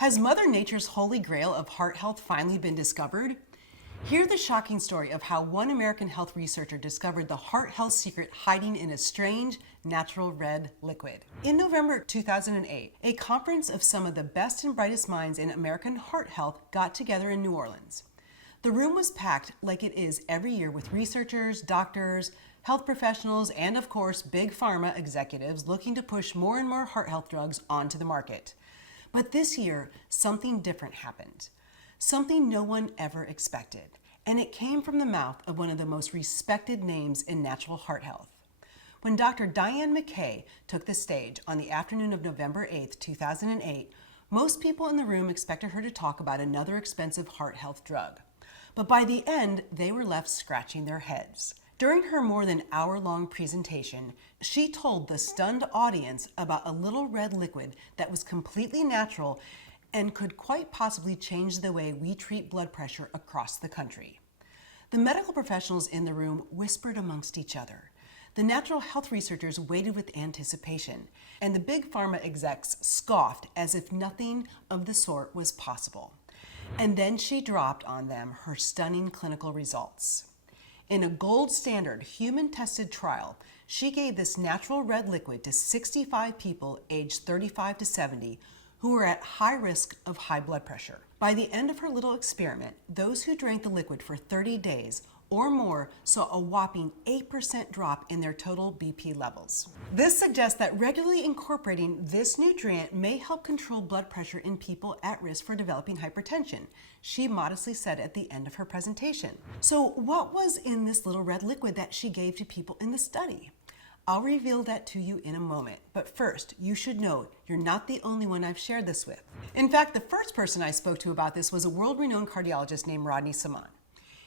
Has Mother Nature's holy grail of heart health finally been discovered? Hear the shocking story of how one American health researcher discovered the heart health secret hiding in a strange, natural red liquid. In November 2008, a conference of some of the best and brightest minds in American heart health got together in New Orleans. The room was packed like it is every year with researchers, doctors, health professionals, and of course, big pharma executives looking to push more and more heart health drugs onto the market. But this year, something different happened. Something no one ever expected. And it came from the mouth of one of the most respected names in natural heart health. When Dr. Diane McKay took the stage on the afternoon of November 8, 2008, most people in the room expected her to talk about another expensive heart health drug. But by the end, they were left scratching their heads. During her more than hour-long presentation, she told the stunned audience about a little red liquid that was completely natural and could quite possibly change the way we treat blood pressure across the country. The medical professionals in the room whispered amongst each other. The natural health researchers waited with anticipation, and the big pharma execs scoffed as if nothing of the sort was possible. And then she dropped on them her stunning clinical results. In a gold standard human-tested trial, she gave this natural red liquid to 65 people aged 35 to 70 who were at high risk of high blood pressure. By the end of her little experiment, those who drank the liquid for 30 days or more saw a whopping 8% drop in their total BP levels. This suggests that regularly incorporating this nutrient may help control blood pressure in people at risk for developing hypertension, she modestly said at the end of her presentation. So what was in this little red liquid that she gave to people in the study? I'll reveal that to you in a moment, but first, you should know you're not the only one I've shared this with. In fact, the first person I spoke to about this was a world-renowned cardiologist named Rodney Saman.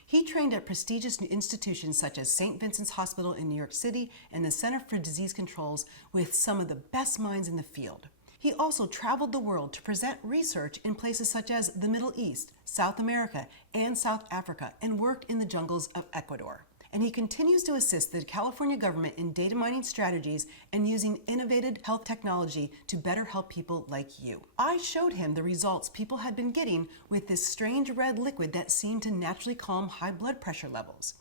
He trained at prestigious institutions such as St. Vincent's Hospital in New York City and the Center for Disease Controls with some of the best minds in the field. He also traveled the world to present research in places such as the Middle East, South America, and South Africa, and worked in the jungles of Ecuador. And he continues to assist the California government in data mining strategies and using innovative health technology to better help people like you. I showed him the results people had been getting with this strange red liquid that seemed to naturally calm high blood pressure levels.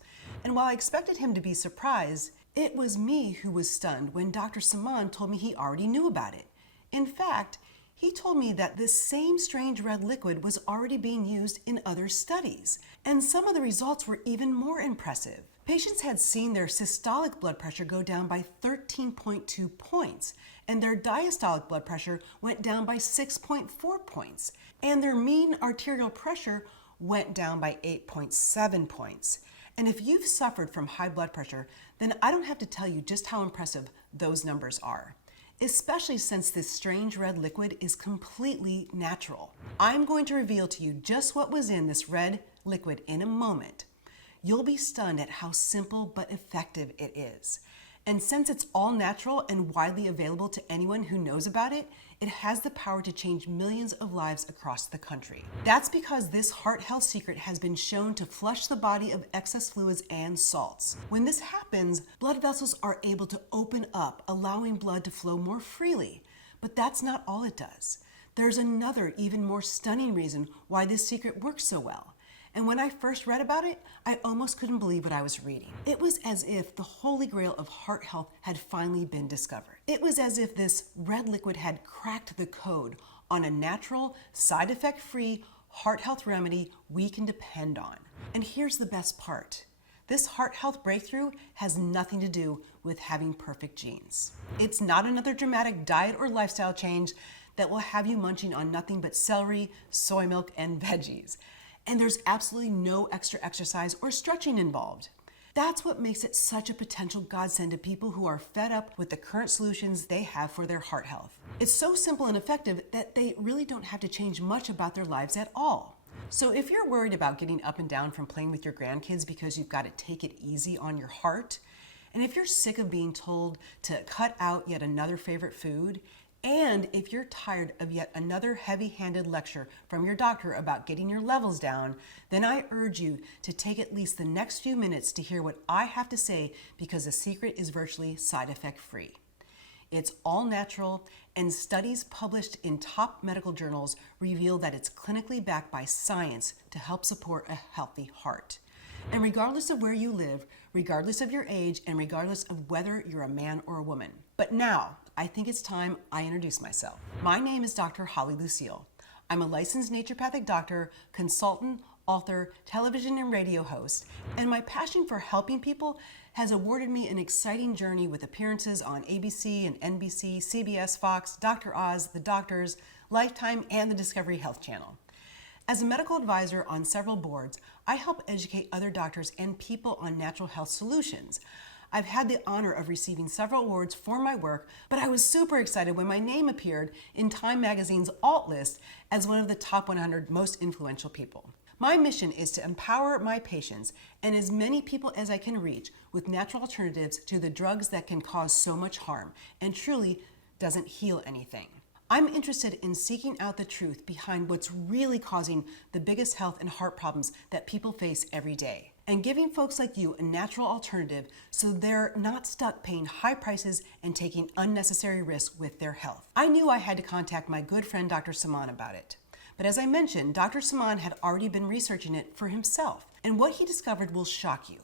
And while I expected him to be surprised, it was me who was stunned when Dr. Saman told me he already knew about it. In fact, he told me that this same strange red liquid was already being used in other studies, and some of the results were even more impressive. Patients had seen their systolic blood pressure go down by 13.2 points, and their diastolic blood pressure went down by 6.4 points, and their mean arterial pressure went down by 8.7 points. And if you've suffered from high blood pressure, then I don't have to tell you just how impressive those numbers are, especially since this strange red liquid is completely natural. I'm going to reveal to you just what was in this red liquid in a moment. You'll be stunned at how simple but effective it is. And since it's all natural and widely available to anyone who knows about it, it has the power to change millions of lives across the country. That's because this heart health secret has been shown to flush the body of excess fluids and salts. When this happens, blood vessels are able to open up, allowing blood to flow more freely. But that's not all it does. There's another, even more stunning reason why this secret works so well. And when I first read about it, I almost couldn't believe what I was reading. It was as if the holy grail of heart health had finally been discovered. It was as if this red liquid had cracked the code on a natural, side effect-free heart health remedy we can depend on. And here's the best part. This heart health breakthrough has nothing to do with having perfect genes. It's not another dramatic diet or lifestyle change that will have you munching on nothing but celery, soy milk, and veggies. And there's absolutely no extra exercise or stretching involved. That's what makes it such a potential godsend to people who are fed up with the current solutions they have for their heart health. It's so simple and effective that they really don't have to change much about their lives at all. So if you're worried about getting up and down from playing with your grandkids because you've got to take it easy on your heart, and if you're sick of being told to cut out yet another favorite food, and if you're tired of yet another heavy-handed lecture from your doctor about getting your levels down, then I urge you to take at least the next few minutes to hear what I have to say, because the secret is virtually side effect free. It's all natural and studies published in top medical journals reveal that it's clinically backed by science to help support a healthy heart. And regardless of where you live, regardless of your age, and regardless of whether you're a man or a woman. But now, I think it's time I introduce myself. My name is Dr. Holly Lucille. I'm a licensed naturopathic doctor, consultant, author, television and radio host, and my passion for helping people has awarded me an exciting journey with appearances on ABC and NBC, CBS, Fox, Dr. Oz, The Doctors, Lifetime, and the Discovery Health Channel. As a medical advisor on several boards, I help educate other doctors and people on natural health solutions. I've had the honor of receiving several awards for my work, but I was super excited when my name appeared in Time Magazine's Alt list as one of the top 100 most influential people. My mission is to empower my patients and as many people as I can reach with natural alternatives to the drugs that can cause so much harm and truly doesn't heal anything. I'm interested in seeking out the truth behind what's really causing the biggest health and heart problems that people face every day, and giving folks like you a natural alternative so they're not stuck paying high prices and taking unnecessary risks with their health. I knew I had to contact my good friend Dr. Saman about it. But as I mentioned, Dr. Saman had already been researching it for himself, and what he discovered will shock you.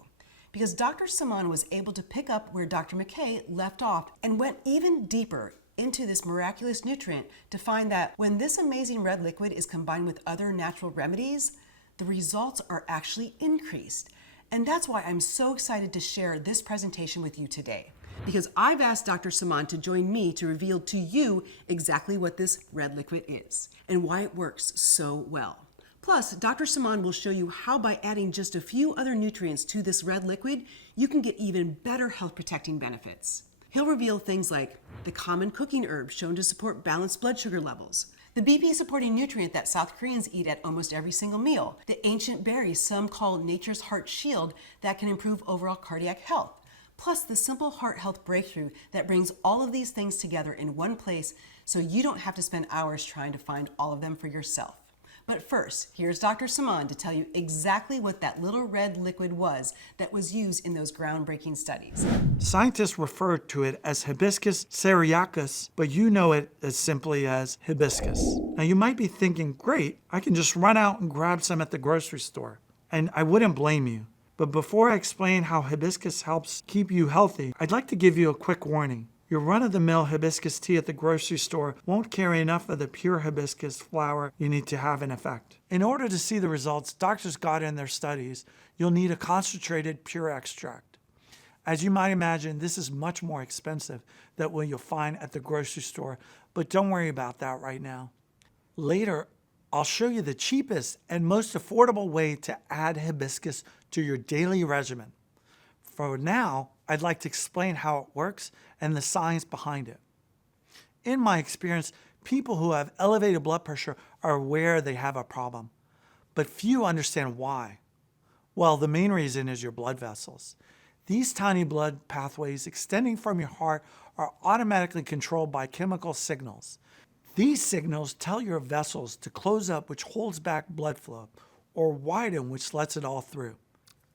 Because Dr. Saman was able to pick up where Dr. McKay left off and went even deeper into this miraculous nutrient to find that when this amazing red liquid is combined with other natural remedies, the results are actually increased. And that's why I'm so excited to share this presentation with you today. Because I've asked Dr. Saman to join me to reveal to you exactly what this red liquid is and why it works so well. Plus, Dr. Saman will show you how by adding just a few other nutrients to this red liquid, you can get even better health protecting benefits. He'll reveal things like the common cooking herbs shown to support balanced blood sugar levels, the BP supporting nutrient that South Koreans eat at almost every single meal, the ancient berries some call nature's heart shield that can improve overall cardiac health, plus the simple heart health breakthrough that brings all of these things together in one place so you don't have to spend hours trying to find all of them for yourself. But first, here's Dr. Saman to tell you exactly what that little red liquid was that was used in those groundbreaking studies. Scientists refer to it as Hibiscus syriacus, but you know it as simply as hibiscus. Now you might be thinking, great, I can just run out and grab some at the grocery store. And I wouldn't blame you. But before I explain how hibiscus helps keep you healthy, I'd like to give you a quick warning. Your run-of-the-mill hibiscus tea at the grocery store won't carry enough of the pure hibiscus flower you need to have an effect. In order to see the results doctors got in their studies, you'll need a concentrated pure extract. As you might imagine, this is much more expensive than what you'll find at the grocery store, but don't worry about that right now. Later, I'll show you the cheapest and most affordable way to add hibiscus to your daily regimen. For now, I'd like to explain how it works and the science behind it. In my experience, people who have elevated blood pressure are aware they have a problem, but few understand why. Well, the main reason is your blood vessels. These tiny blood pathways extending from your heart are automatically controlled by chemical signals. These signals tell your vessels to close up, which holds back blood flow, or widen, which lets it all through.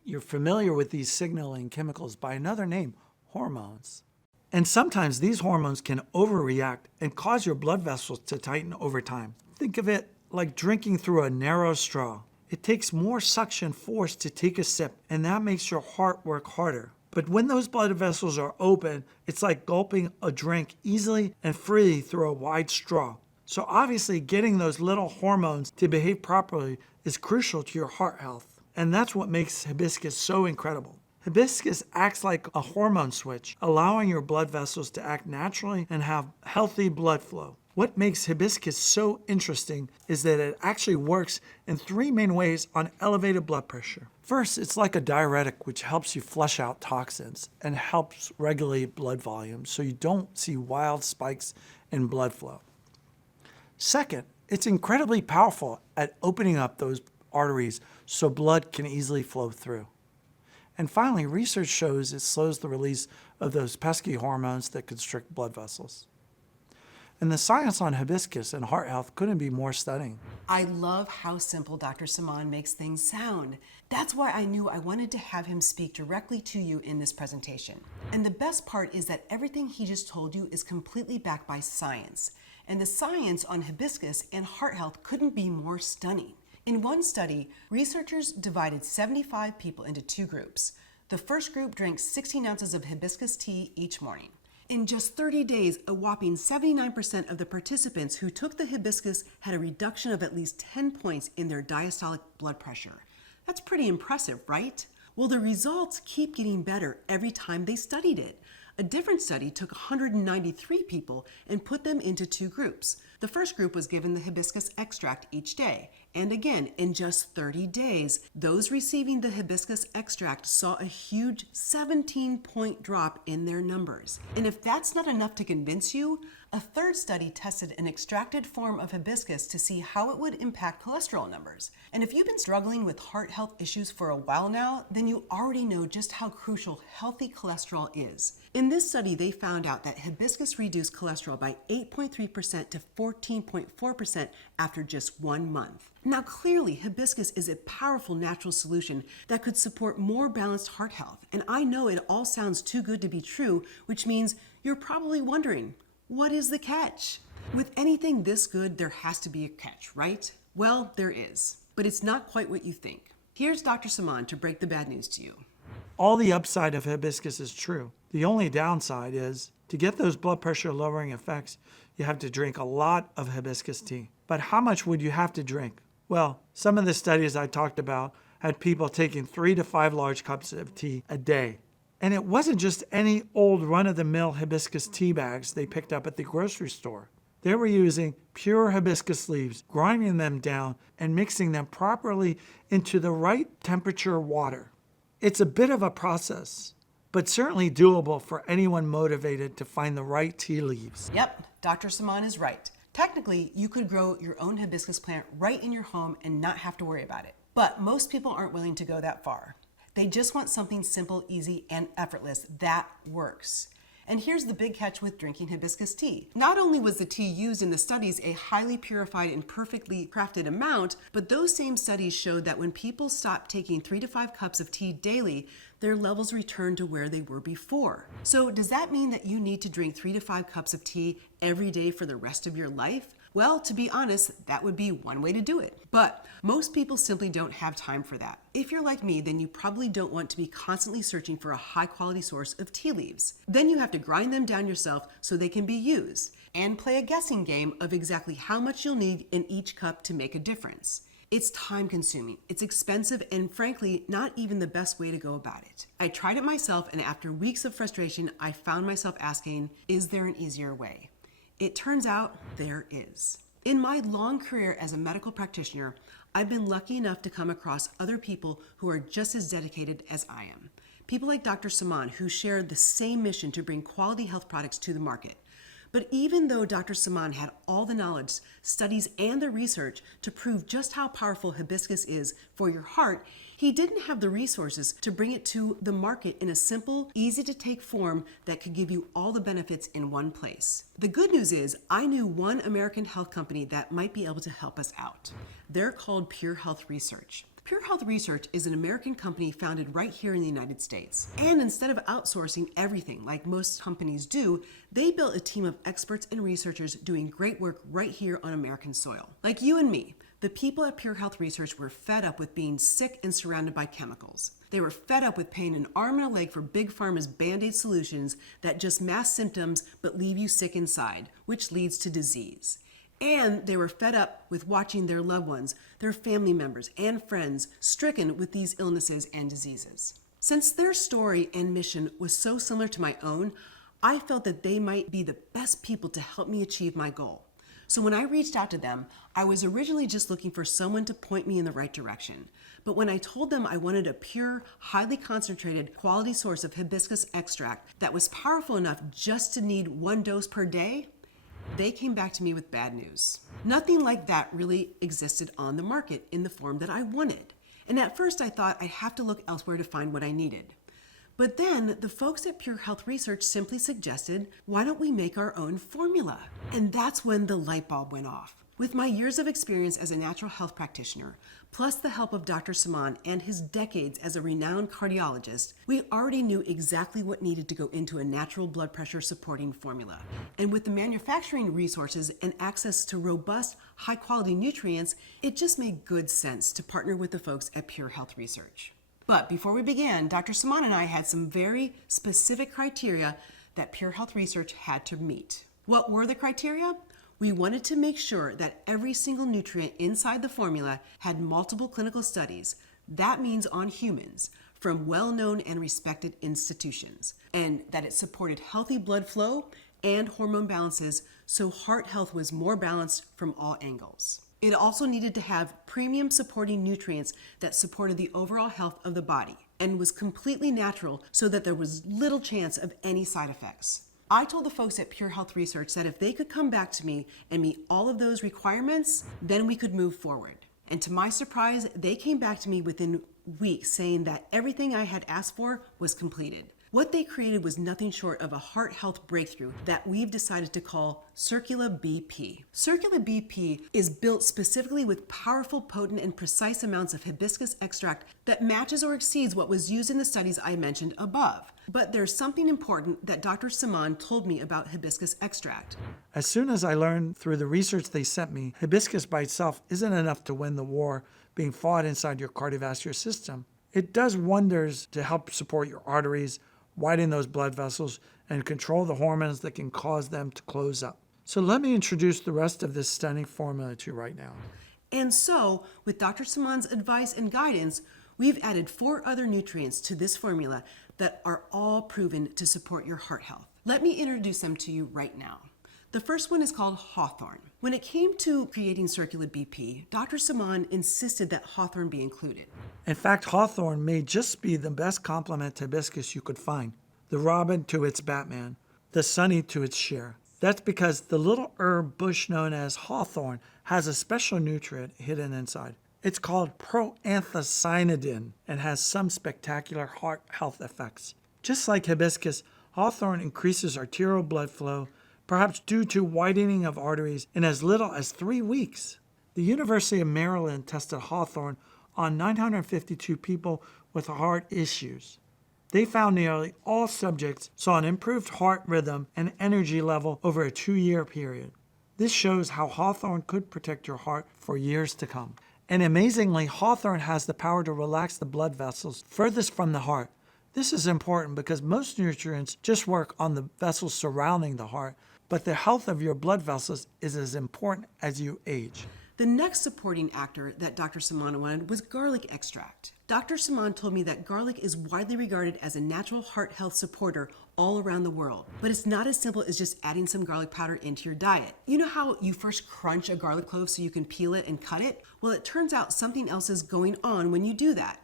You're familiar with these signaling chemicals by another name, hormones. And sometimes these hormones can overreact and cause your blood vessels to tighten over time. Think of it like drinking through a narrow straw. It takes more suction force to take a sip, and that makes your heart work harder. But when those blood vessels are open, it's like gulping a drink easily and freely through a wide straw. So obviously getting those little hormones to behave properly is crucial to your heart health. And that's what makes hibiscus so incredible. Hibiscus acts like a hormone switch, allowing your blood vessels to act naturally and have healthy blood flow. What makes hibiscus so interesting is that it actually works in three main ways on elevated blood pressure. First, it's like a diuretic, which helps you flush out toxins and helps regulate blood volume so you don't see wild spikes in blood flow. Second, it's incredibly powerful at opening up those arteries so blood can easily flow through. And finally, research shows it slows the release of those pesky hormones that constrict blood vessels. And the science on hibiscus and heart health couldn't be more stunning. I love how simple Dr. Saman makes things sound. That's why I knew I wanted to have him speak directly to you in this presentation. And the best part is that everything he just told you is completely backed by science. And the science on hibiscus and heart health couldn't be more stunning. In one study, researchers divided 75 people into two groups. The first group drank 16 ounces of hibiscus tea each morning. In just 30 days, a whopping 79% of the participants who took the hibiscus had a reduction of at least 10 points in their diastolic blood pressure. That's pretty impressive, right? Well, the results keep getting better every time they studied it. A different study took 193 people and put them into two groups. The first group was given the hibiscus extract each day. And again, in just 30 days, those receiving the hibiscus extract saw a huge 17-point drop in their numbers. And if that's not enough to convince you, a third study tested an extracted form of hibiscus to see how it would impact cholesterol numbers. And if you've been struggling with heart health issues for a while now, then you already know just how crucial healthy cholesterol is. In this study, they found out that hibiscus reduced cholesterol by 8.3% to 14.4% after just 1 month. Now, clearly, hibiscus is a powerful natural solution that could support more balanced heart health. And I know it all sounds too good to be true, which means you're probably wondering, what is the catch? With anything this good, there has to be a catch, right? Well, there is, but it's not quite what you think. Here's Dr. Saman to break the bad news to you. All the upside of hibiscus is true. The only downside is to get those blood pressure lowering effects, you have to drink a lot of hibiscus tea. But how much would you have to drink? Well, some of the studies I talked about had people taking 3 to 5 large cups of tea a day. And it wasn't just any old run-of-the-mill hibiscus tea bags they picked up at the grocery store. They were using pure hibiscus leaves, grinding them down, and mixing them properly into the right temperature water. It's a bit of a process, but certainly doable for anyone motivated to find the right tea leaves. Yep, Dr. Saman is right. Technically, you could grow your own hibiscus plant right in your home and not have to worry about it. But most people aren't willing to go that far. They just want something simple, easy, and effortless that works. And here's the big catch with drinking hibiscus tea. Not only was the tea used in the studies a highly purified and perfectly crafted amount, but those same studies showed that when people stopped taking 3 to 5 cups of tea daily, their levels returned to where they were before. So does that mean that you need to drink 3 to 5 cups of tea every day for the rest of your life? Well, to be honest, that would be one way to do it. But most people simply don't have time for that. If you're like me, then you probably don't want to be constantly searching for a high-quality source of tea leaves. Then you have to grind them down yourself so they can be used, and play a guessing game of exactly how much you'll need in each cup to make a difference. It's time-consuming, it's expensive, and frankly, not even the best way to go about it. I tried it myself, and after weeks of frustration, I found myself asking, is there an easier way? It turns out there is. In my long career as a medical practitioner, I've been lucky enough to come across other people who are just as dedicated as I am. People like Dr. Saman, who share the same mission to bring quality health products to the market. But even though Dr. Saman had all the knowledge, studies, and the research to prove just how powerful hibiscus is for your heart, he didn't have the resources to bring it to the market in a simple, easy-to-take form that could give you all the benefits in one place. The good news is, I knew one American health company that might be able to help us out. They're called Pure Health Research. Pure Health Research is an American company founded right here in the United States. And instead of outsourcing everything like most companies do, they built a team of experts and researchers doing great work right here on American soil. Like you and me, the people at Pure Health Research were fed up with being sick and surrounded by chemicals. They were fed up with paying an arm and a leg for Big Pharma's Band-Aid solutions that just mask symptoms but leave you sick inside, which leads to disease. And they were fed up with watching their loved ones, their family members, and friends stricken with these illnesses and diseases. Since their story and mission was so similar to my own, I felt that they might be the best people to help me achieve my goal. So when I reached out to them, I was originally just looking for someone to point me in the right direction. But when I told them I wanted a pure, highly concentrated, quality source of hibiscus extract that was powerful enough just to need 1 dose per day, they came back to me with bad news. Nothing like that really existed on the market in the form that I wanted. And at first I thought I'd have to look elsewhere to find what I needed. But then the folks at Pure Health Research simply suggested, why don't we make our own formula? And that's when the light bulb went off. With my years of experience as a natural health practitioner, plus the help of Dr. Saman and his decades as a renowned cardiologist, we already knew exactly what needed to go into a natural blood pressure supporting formula. And with the manufacturing resources and access to robust, high quality nutrients, it just made good sense to partner with the folks at Pure Health Research. But before we began, Dr. Saman and I had some very specific criteria that Pure Health Research had to meet. What were the criteria? We wanted to make sure that every single nutrient inside the formula had multiple clinical studies, that means on humans, from well-known and respected institutions, and that it supported healthy blood flow and hormone balances so heart health was more balanced from all angles. It also needed to have premium supporting nutrients that supported the overall health of the body and was completely natural so that there was little chance of any side effects. I told the folks at Pure Health Research that if they could come back to me and meet all of those requirements, then we could move forward. And to my surprise, they came back to me within weeks saying that everything I had asked for was completed. What they created was nothing short of a heart health breakthrough that we've decided to call Circula BP. Circula BP is built specifically with powerful, potent, and precise amounts of hibiscus extract that matches or exceeds what was used in the studies I mentioned above. But there's something important that Dr. Saman told me about hibiscus extract. As soon as I learned through the research they sent me, hibiscus by itself isn't enough to win the war being fought inside your cardiovascular system. It does wonders to help support your arteries, widen those blood vessels, and control the hormones that can cause them to close up. So let me introduce the rest of this stunning formula to you right now. And so, with Dr. Saman's advice and guidance, we've added 4 other nutrients to this formula that are all proven to support your heart health. Let me introduce them to you right now. The first one is called hawthorn. When it came to creating Circula BP, Dr. Saman insisted that hawthorn be included. In fact, hawthorn may just be the best complement to hibiscus you could find. The robin to its Batman, the sunny to its Cher. That's because the little herb bush known as hawthorn has a special nutrient hidden inside. It's called proanthocyanidin and has some spectacular heart health effects. Just like hibiscus, hawthorn increases arterial blood flow, perhaps due to widening of arteries in as little as 3 weeks. The University of Maryland tested hawthorn on 952 people with heart issues. They found nearly all subjects saw an improved heart rhythm and energy level over a 2-year period. This shows how hawthorn could protect your heart for years to come. And amazingly, hawthorn has the power to relax the blood vessels furthest from the heart. This is important because most nutrients just work on the vessels surrounding the heart, but the health of your blood vessels is as important as you age. The next supporting actor that Dr. Saman wanted was garlic extract. Dr. Saman told me that garlic is widely regarded as a natural heart health supporter all around the world. But it's not as simple as just adding some garlic powder into your diet. You know how you first crunch a garlic clove so you can peel it and cut it? Well, it turns out something else is going on when you do that.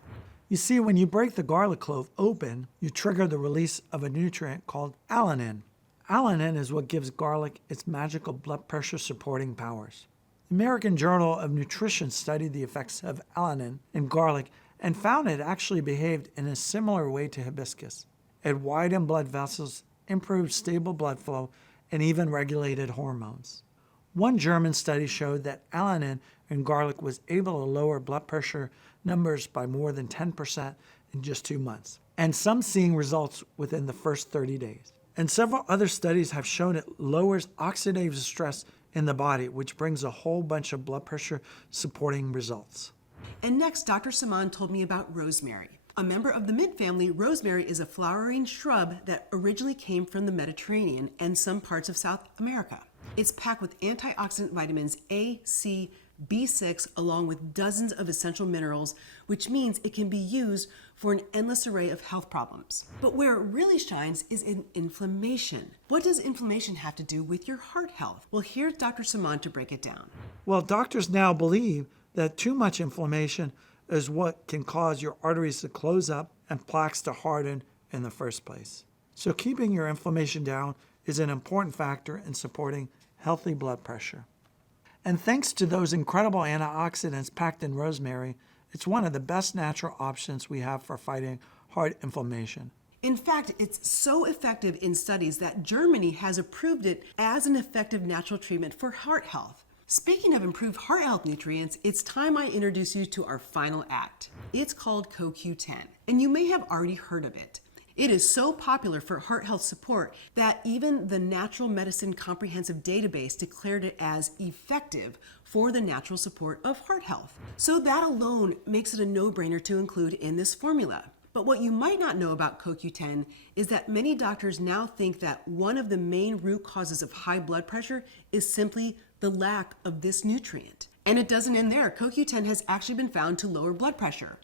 You see, when you break the garlic clove open, you trigger the release of a nutrient called alanine. Alanine is what gives garlic its magical blood pressure supporting powers. The American Journal of Nutrition studied the effects of alanine in garlic and found it actually behaved in a similar way to hibiscus. It widened blood vessels, improved stable blood flow, and even regulated hormones. One German study showed that alanine in garlic was able to lower blood pressure numbers by more than 10% in just 2 months, and some seeing results within the first 30 days. And several other studies have shown it lowers oxidative stress in the body, which brings a whole bunch of blood pressure supporting results. And next, Dr. Saman told me about rosemary. A member of the mint family, rosemary is a flowering shrub that originally came from the Mediterranean and some parts of South America. It's packed with antioxidant vitamins A, C, B6, along with dozens of essential minerals, which means it can be used for an endless array of health problems. But where it really shines is in inflammation. What does inflammation have to do with your heart health? Well, here's Dr. Saman to break it down. Well, doctors now believe that too much inflammation is what can cause your arteries to close up and plaques to harden in the first place. So keeping your inflammation down is an important factor in supporting healthy blood pressure. And thanks to those incredible antioxidants packed in rosemary, it's one of the best natural options we have for fighting heart inflammation. In fact, it's so effective in studies that Germany has approved it as an effective natural treatment for heart health. Speaking of improved heart health nutrients, it's time I introduce you to our final act. It's called CoQ10, and you may have already heard of it. It is so popular for heart health support that even the Natural Medicine Comprehensive Database declared it as effective for the natural support of heart health. So that alone makes it a no-brainer to include in this formula. But what you might not know about CoQ10 is that many doctors now think that one of the main root causes of high blood pressure is simply the lack of this nutrient. And it doesn't end there. CoQ10 has actually been found to lower blood pressure.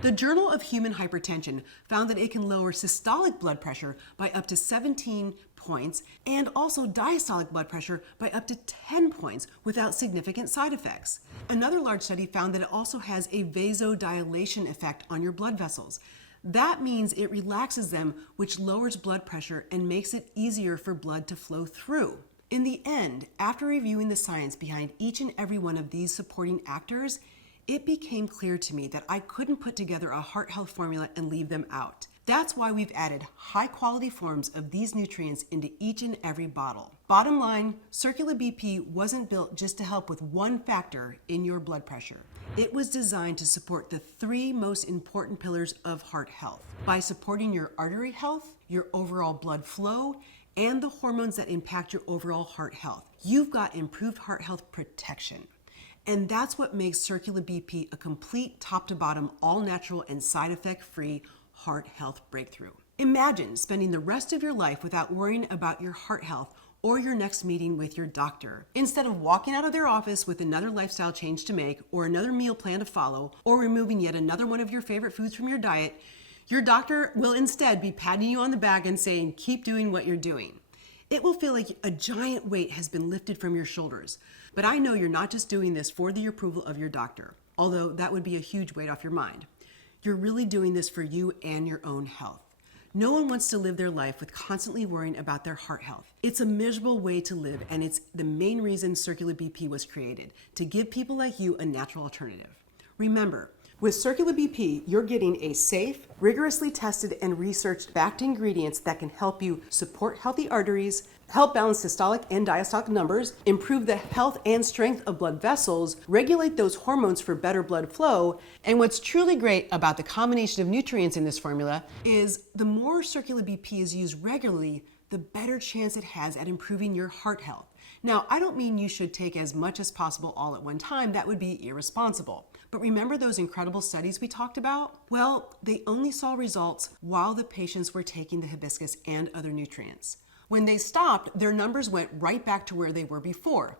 The Journal of Human Hypertension found that it can lower systolic blood pressure by up to 17 points and also diastolic blood pressure by up to 10 points without significant side effects. Another large study found that it also has a vasodilation effect on your blood vessels. That means it relaxes them, which lowers blood pressure and makes it easier for blood to flow through. In the end, after reviewing the science behind each and every one of these supporting actors, it became clear to me that I couldn't put together a heart health formula and leave them out. That's why we've added high-quality forms of these nutrients into each and every bottle. Bottom line, Circula BP wasn't built just to help with one factor in your blood pressure. It was designed to support the three most important pillars of heart health by supporting your artery health, your overall blood flow, and the hormones that impact your overall heart health. You've got improved heart health protection. And that's what makes Circula BP a complete top-to-bottom, all-natural and side-effect-free heart health breakthrough. Imagine spending the rest of your life without worrying about your heart health or your next meeting with your doctor. Instead of walking out of their office with another lifestyle change to make or another meal plan to follow or removing yet another one of your favorite foods from your diet, your doctor will instead be patting you on the back and saying, keep doing what you're doing. It will feel like a giant weight has been lifted from your shoulders. But I know you're not just doing this for the approval of your doctor, although that would be a huge weight off your mind. You're really doing this for you and your own health. No one wants to live their life with constantly worrying about their heart health. It's a miserable way to live, and it's the main reason Circula BP was created, to give people like you a natural alternative. Remember, with Circula BP, you're getting a safe, rigorously tested and researched backed ingredients that can help you support healthy arteries, help balance systolic and diastolic numbers, improve the health and strength of blood vessels, regulate those hormones for better blood flow. And what's truly great about the combination of nutrients in this formula is the more Circula BP is used regularly, the better chance it has at improving your heart health. Now, I don't mean you should take as much as possible all at one time. That would be irresponsible. But remember those incredible studies we talked about? Well, they only saw results while the patients were taking the hibiscus and other nutrients. When they stopped, their numbers went right back to where they were before,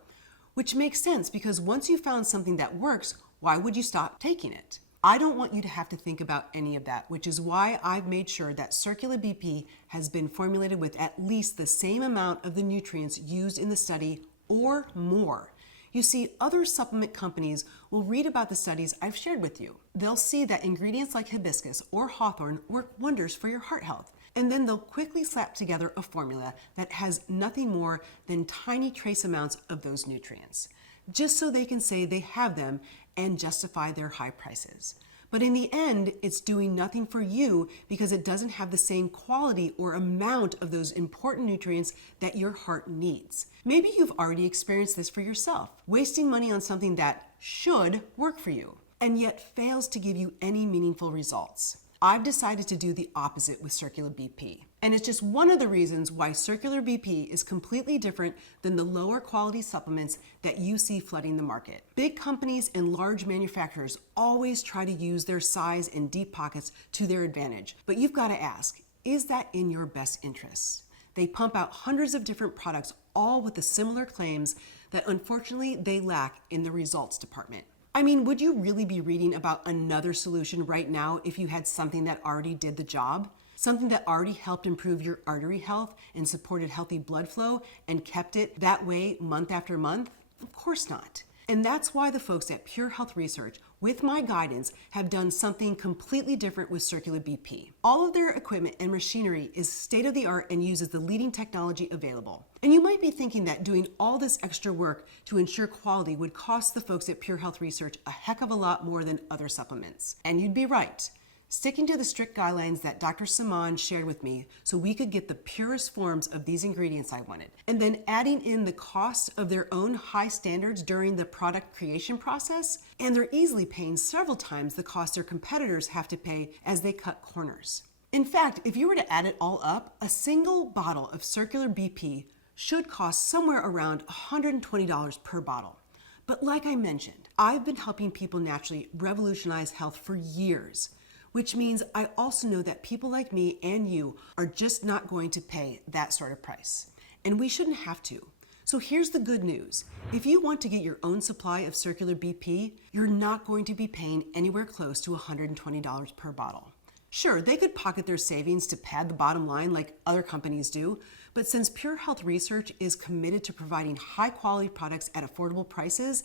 which makes sense because once you found something that works, why would you stop taking it? I don't want you to have to think about any of that, which is why I've made sure that Circula BP has been formulated with at least the same amount of the nutrients used in the study or more. You see, other supplement companies will read about the studies I've shared with you. They'll see that ingredients like hibiscus or hawthorn work wonders for your heart health. And then they'll quickly slap together a formula that has nothing more than tiny trace amounts of those nutrients, just so they can say they have them and justify their high prices. But in the end, it's doing nothing for you because it doesn't have the same quality or amount of those important nutrients that your heart needs. Maybe you've already experienced this for yourself, wasting money on something that should work for you and yet fails to give you any meaningful results. I've decided to do the opposite with Circula BP. And it's just one of the reasons why Circula BP is completely different than the lower quality supplements that you see flooding the market. Big companies and large manufacturers always try to use their size and deep pockets to their advantage. But you've got to ask, is that in your best interest? They pump out hundreds of different products, all with the similar claims that unfortunately they lack in the results department. I mean, would you really be reading about another solution right now if you had something that already did the job? Something that already helped improve your artery health and supported healthy blood flow and kept it that way month after month? Of course not. And that's why the folks at Pure Health Research, with my guidance, have done something completely different with Circula BP. All of their equipment and machinery is state-of-the-art and uses the leading technology available. And you might be thinking that doing all this extra work to ensure quality would cost the folks at Pure Health Research a heck of a lot more than other supplements. And you'd be right. sticking to the strict guidelines that Dr. Saman shared with me so we could get the purest forms of these ingredients I wanted, and then adding in the cost of their own high standards during the product creation process, and they're easily paying several times the cost their competitors have to pay as they cut corners. In fact, if you were to add it all up, a single bottle of Circular BP should cost somewhere around $120 per bottle. But like I mentioned, I've been helping people naturally revolutionize health for years, which means I also know that people like me and you are just not going to pay that sort of price. And we shouldn't have to. So here's the good news. If you want to get your own supply of Circular BP, you're not going to be paying anywhere close to $120 per bottle. Sure, they could pocket their savings to pad the bottom line like other companies do, but since Pure Health Research is committed to providing high-quality products at affordable prices,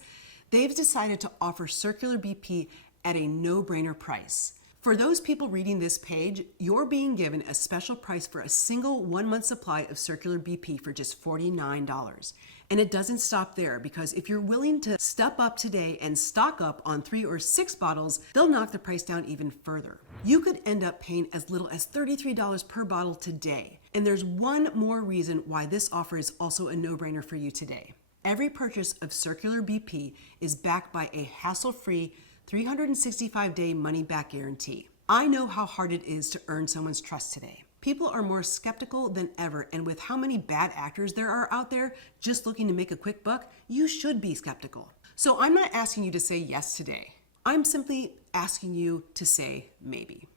they've decided to offer Circular BP at a no-brainer price. For those people reading this page, you're being given a special price for a single 1-month supply of Circular BP for just $49. And it doesn't stop there, because if you're willing to step up today and stock up on 3 or 6 bottles, they'll knock the price down even further. You could end up paying as little as $33 per bottle today. And there's one more reason why this offer is also a no-brainer for you today. Every purchase of Circular BP is backed by a hassle-free 365-day money-back guarantee. I know how hard it is to earn someone's trust today. People are more skeptical than ever, and with how many bad actors there are out there just looking to make a quick buck, you should be skeptical. So I'm not asking you to say yes today. I'm simply asking you to say maybe.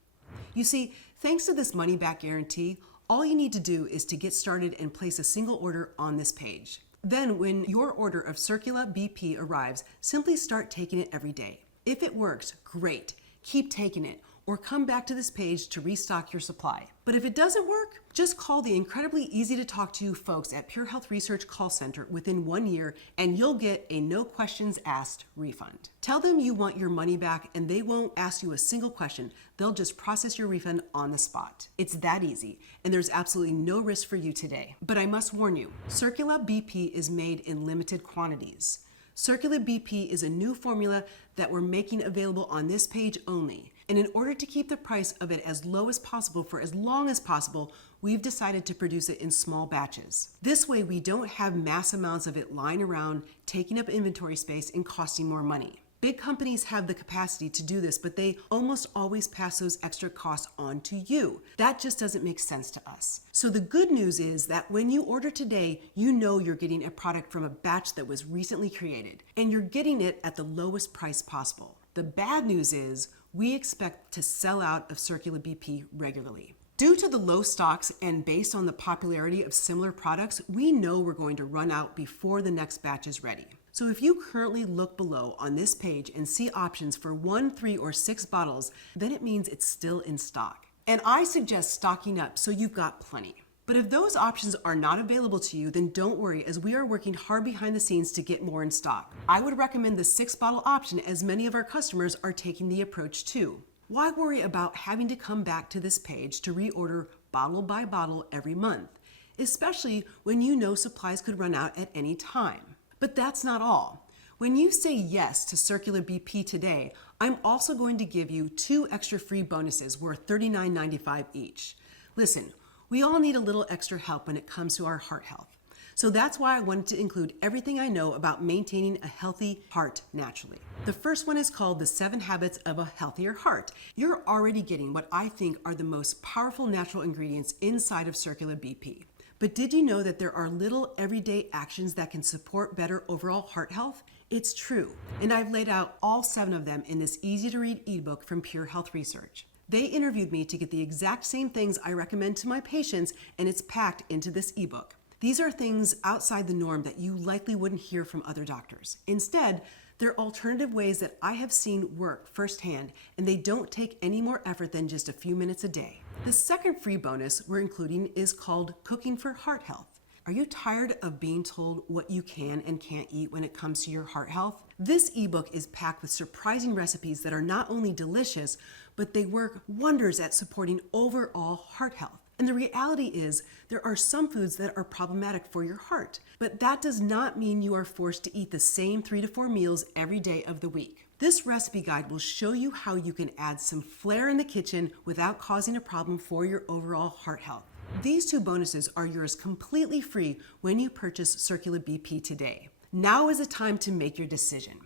You see, thanks to this money-back guarantee, all you need to do is to get started and place a single order on this page. Then when your order of Circular BP arrives, simply start taking it every day. If it works, great, keep taking it, or come back to this page to restock your supply. But if it doesn't work, just call the incredibly easy to talk to folks at Pure Health Research call center within 1 year, and you'll get a no questions asked refund. Tell them you want your money back, and they won't ask you a single question. They'll just process your refund on the spot. It's that easy, and there's absolutely no risk for you today. But I must warn you, Circular BP is made in limited quantities. Circular BP is a new formula that we're making available on this page only. And in order to keep the price of it as low as possible for as long as possible, we've decided to produce it in small batches. This way, we don't have mass amounts of it lying around, taking up inventory space and costing more money. Big companies have the capacity to do this, but they almost always pass those extra costs on to you. That just doesn't make sense to us. So the good news is that when you order today, you know you're getting a product from a batch that was recently created, and you're getting it at the lowest price possible. The bad news is we expect to sell out of Circular BP regularly. Due to the low stocks and based on the popularity of similar products, we know we're going to run out before the next batch is ready. So if you currently look below on this page and see options for 1, 3, or 6 bottles, then it means it's still in stock. And I suggest stocking up so you've got plenty. But if those options are not available to you, then don't worry, as we are working hard behind the scenes to get more in stock. I would recommend the 6-bottle option, as many of our customers are taking the approach too. Why worry about having to come back to this page to reorder bottle by bottle every month, especially when you know supplies could run out at any time? But that's not all. When you say yes to Circular BP today, I'm also going to give you 2 extra free bonuses worth $39.95 each. Listen, we all need a little extra help when it comes to our heart health. So that's why I wanted to include everything I know about maintaining a healthy heart naturally. The first one is called the 7 Habits of a Healthier Heart. You're already getting what I think are the most powerful natural ingredients inside of Circular BP. But did you know that there are little everyday actions that can support better overall heart health? It's true, and I've laid out all 7 of them in this easy-to-read ebook from Pure Health Research. They interviewed me to get the exact same things I recommend to my patients, and it's packed into this ebook. These are things outside the norm that you likely wouldn't hear from other doctors. Instead, they're alternative ways that I have seen work firsthand, and they don't take any more effort than just a few minutes a day. The second free bonus we're including is called Cooking for Heart Health. Are you tired of being told what you can and can't eat when it comes to your heart health? This ebook is packed with surprising recipes that are not only delicious, but they work wonders at supporting overall heart health. And the reality is, there are some foods that are problematic for your heart, but that does not mean you are forced to eat the same 3 to 4 meals every day of the week. This recipe guide will show you how you can add some flair in the kitchen without causing a problem for your overall heart health. These 2 bonuses are yours completely free when you purchase Circular BP today. Now is the time to make your decision.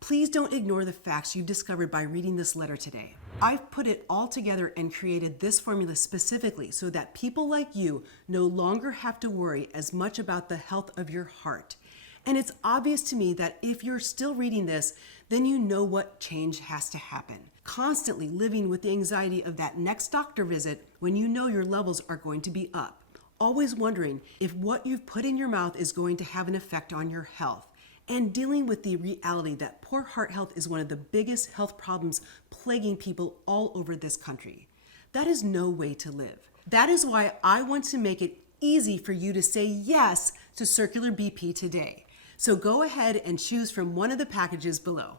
Please don't ignore the facts you've discovered by reading this letter today. I've put it all together and created this formula specifically so that people like you no longer have to worry as much about the health of your heart. And it's obvious to me that if you're still reading this, then you know what change has to happen. Constantly living with the anxiety of that next doctor visit when you know your levels are going to be up. Always wondering if what you've put in your mouth is going to have an effect on your health. And dealing with the reality that poor heart health is one of the biggest health problems plaguing people all over this country. That is no way to live. That is why I want to make it easy for you to say yes to Circular BP today. So go ahead and choose from one of the packages below.